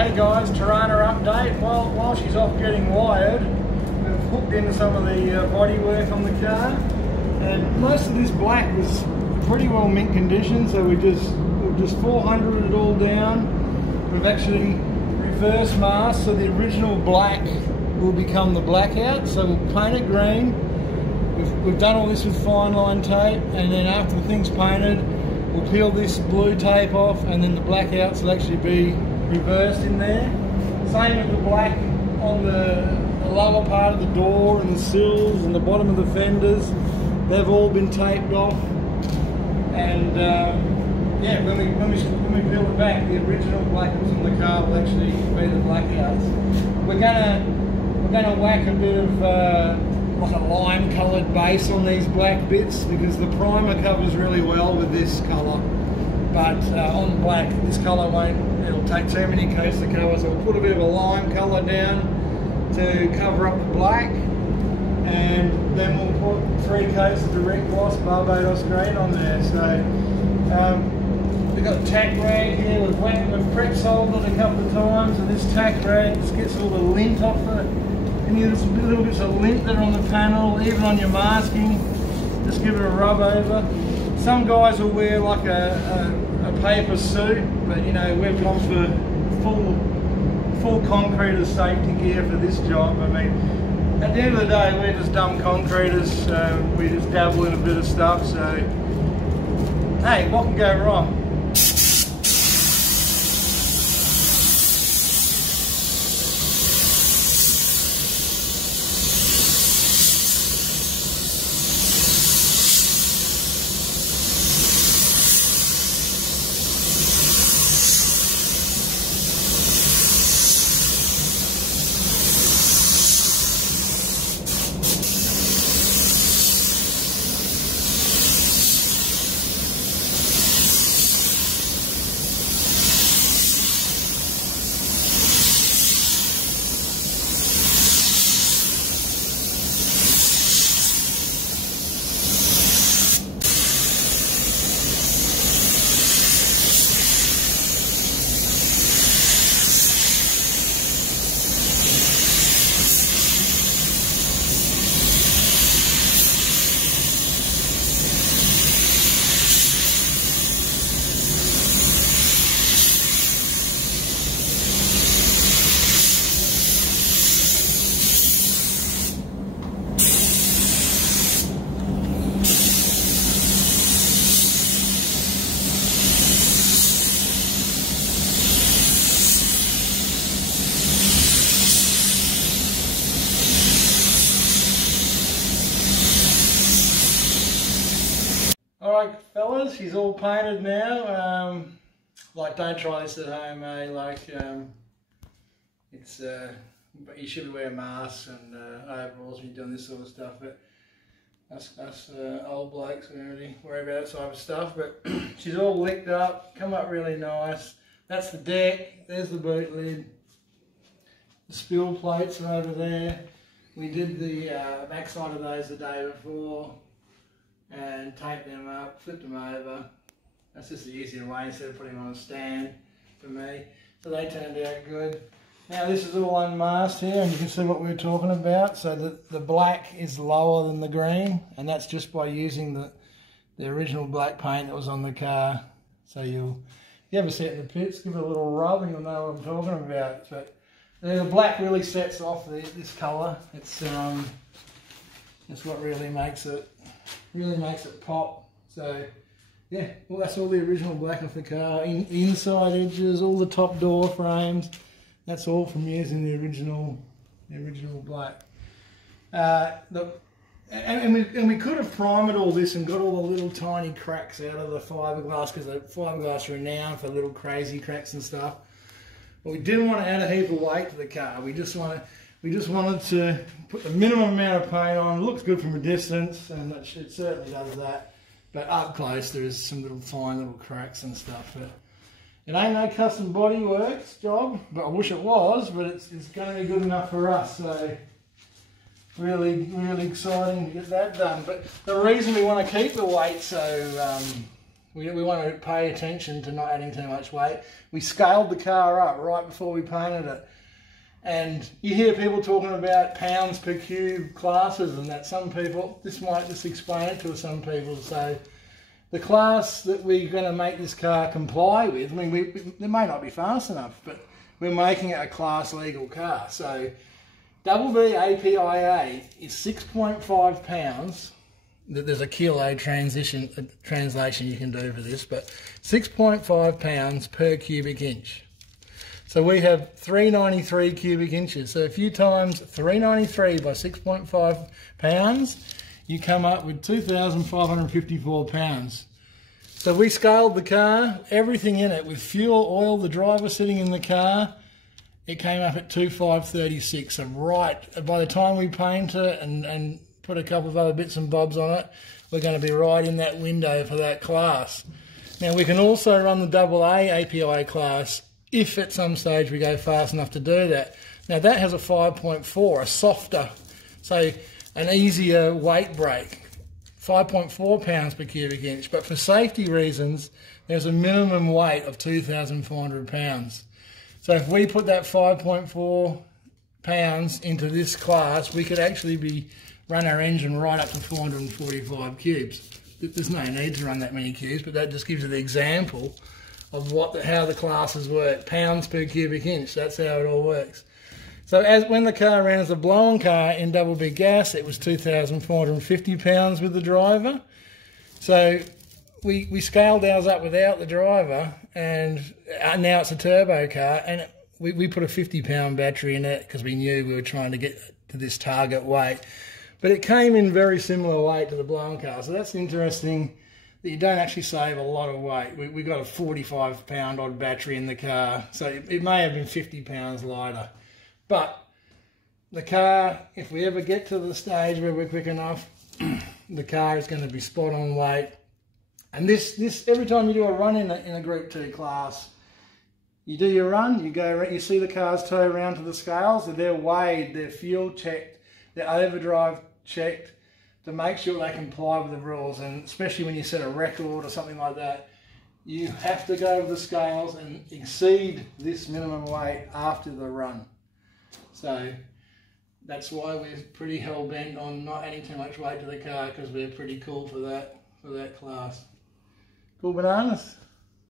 Hey guys, Tirana update. While she's off getting wired, we've hooked into some of the bodywork on the car, and most of this black was pretty well mint condition, so we've just 400'd it all down. We've actually reverse masked, so the original black will become the blackout, so we'll paint it green. We've done all this with fine line tape, and then after the thing's painted, we'll peel this blue tape off, and then the blackouts will actually be reversed in there. Same with the black on the lower part of the door and the sills and the bottom of the fenders. They've all been taped off, and yeah, when we peel it back, the original black that was on the car will actually be the blackouts. We're gonna whack a bit of like a lime coloured base on these black bits, because the primer covers really well with this colour, but on black this colour it'll take too many coats to cover, so we'll put a bit of a lime colour down to cover up the black, and then we'll put 3 coats of direct gloss Barbados green on there. So we've got tack rag here, we've prep soled it a couple of times, and this tack rag just gets all the lint off any little bits of lint that are on the panel, even on your masking. Just give it a rub over. Some guys will wear like a paper suit, but you know, we've gone for full concrete as safety gear for this job. I mean, at the end of the day, we're just dumb concreters. We just dabble in a bit of stuff, so hey, what can go wrong? Alright fellas, she's all painted now. Like, don't try this at home, eh? Like, it's you should wear masks and overalls when you're doing this sort of stuff, but us old blokes, we don't really worry about that type of stuff. But she's all licked up, come up really nice. That's the deck, there's the boot lid. The spill plates are over there. We did the backside of those the day before, and taped them up, flipped them over. That's just the easier way instead of putting them on a stand for me. So they turned out good. Now this is all unmasked here, and you can see what we were talking about. So the black is lower than the green, and that's just by using the original black paint that was on the car. So if you ever see it in the pits, give it a little rub and you'll know what I'm talking about. But the black really sets off this colour. It's what really makes it pop. So yeah, well, that's all the original black off the car. Inside edges, all the top door frames, that's all from using the original black. And we could have primed all this and got all the little tiny cracks out of the fiberglass, because the fiberglass are renowned for little crazy cracks and stuff. But we didn't want to add a heap of weight to the car. We just wanted to put the minimum amount of paint on. It looks good from a distance, and it certainly does that. But up close, there is some fine little cracks and stuff. But it ain't no custom bodyworks job, but I wish it was. But it's going to be good enough for us. So really exciting to get that done. But the reason we want to keep the weight so We want to pay attention to not adding too much weight. We scaled the car up right before we painted it. And you hear people talking about pounds per cube classes and that. Some people, this might just explain it to some people. So the class that we're going to make this car comply with, I mean, it may not be fast enough, but we're making it a class legal car. So double B APIA is 6.5 pounds. There's a kilo translation you can do for this, but 6.5 pounds per cubic inch. So we have 393 cubic inches. So if you times 393 by 6.5 pounds, you come up with 2,554 pounds. So we scaled the car, everything in it, with fuel, oil, the driver sitting in the car, it came up at 2,536. So right, by the time we paint it and put a couple of other bits and bobs on it, we're going to be right in that window for that class. Now we can also run the double A API class if at some stage we go fast enough to do that. Now that has a 5.4, a softer, so an easier weight break, 5.4 pounds per cubic inch, but for safety reasons, there's a minimum weight of 2,400 pounds. So if we put that 5.4 pounds into this class, we could actually run our engine right up to 445 cubes. There's no need to run that many cubes, but that just gives you the example of how the classes work, pounds per cubic inch. That's how it all works. So when the car ran as a blown car in double B gas, it was 2,450 pounds with the driver. So we scaled ours up without the driver, and now it's a turbo car, and we put a 50-pound battery in it because we knew we were trying to get to this target weight. But it came in very similar weight to the blown car, so that's interesting. That you don't actually save a lot of weight. We got a 45-pound odd battery in the car, so it may have been 50 pounds lighter. But the car, if we ever get to the stage where we're quick enough, the car is going to be spot on weight. And this every time you do a run in a Group 2 class, you do your run, you see the cars tow around to the scales, and they're weighed, they're fuel checked, they're overdrive checked, to make sure they comply with the rules. And especially when you set a record or something like that, you have to go to the scales and exceed this minimum weight after the run. So that's why we're pretty hell-bent on not adding too much weight to the car, because we're pretty cool for that class. Cool bananas.